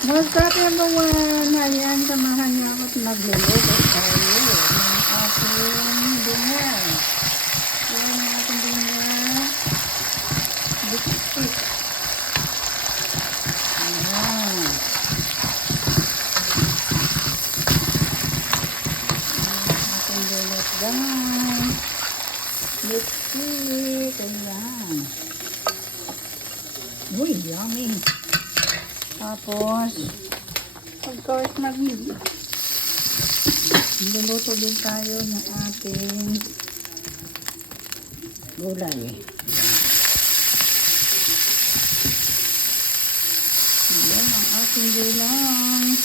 Magkakabawan, ayan, samahan niyo ako at magluluto tayo ng ating dinner. Ayan ang ating dinner. Biscuit. Ayan. Ating dinner guys. Biscuit. Ayan. Uy, yummy. Tapos, of course, magluluto din tayo ng ating gulay. Yan ang ating gulay.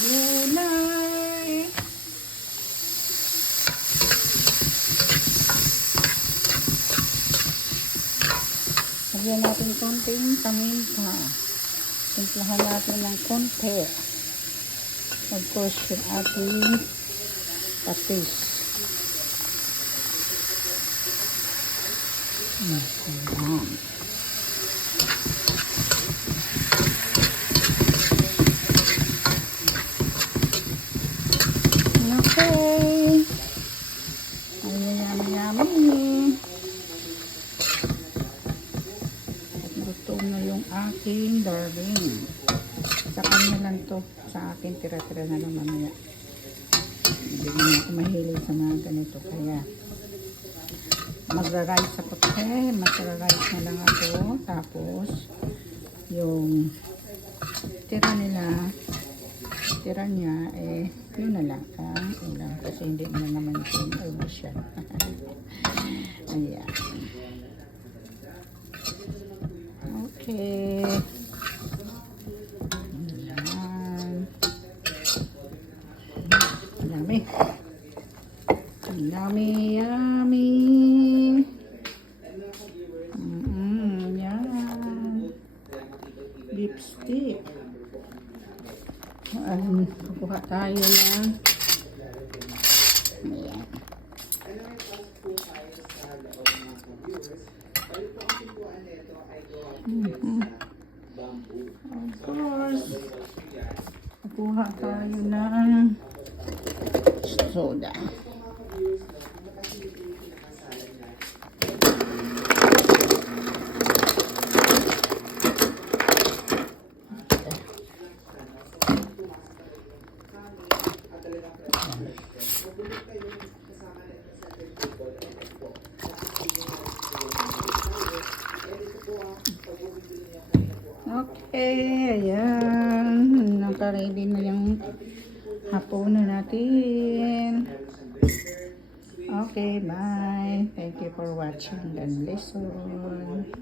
Gulay. Lagyan natin konting paminta. Timplahan natin ng konti. Of course, yung ating patis. Ayan. Okay. Ayan, yummy. Gusto na yung aking darling. Sa kanya lang to. Sa akin, tira-tira na lang mamaya. Hindi na ako mahilig sa mga ganito. Kaya, magra-rice ako. Magra-rice na lang ako. Tapos, yung tira niya, yun na lang. Ulam. Kasi hindi na naman yung ubos siya. Ayan. Okay. Ayan. Yummy. Yummy, yummy. Yan. Beef stick. Kukuha tayo ng ayan. Of course, kukuha tayo ng soda. Okay, ayan. Naka-ready na yung hapunan natin. Okay, bye. Thank you for watching. God bless you.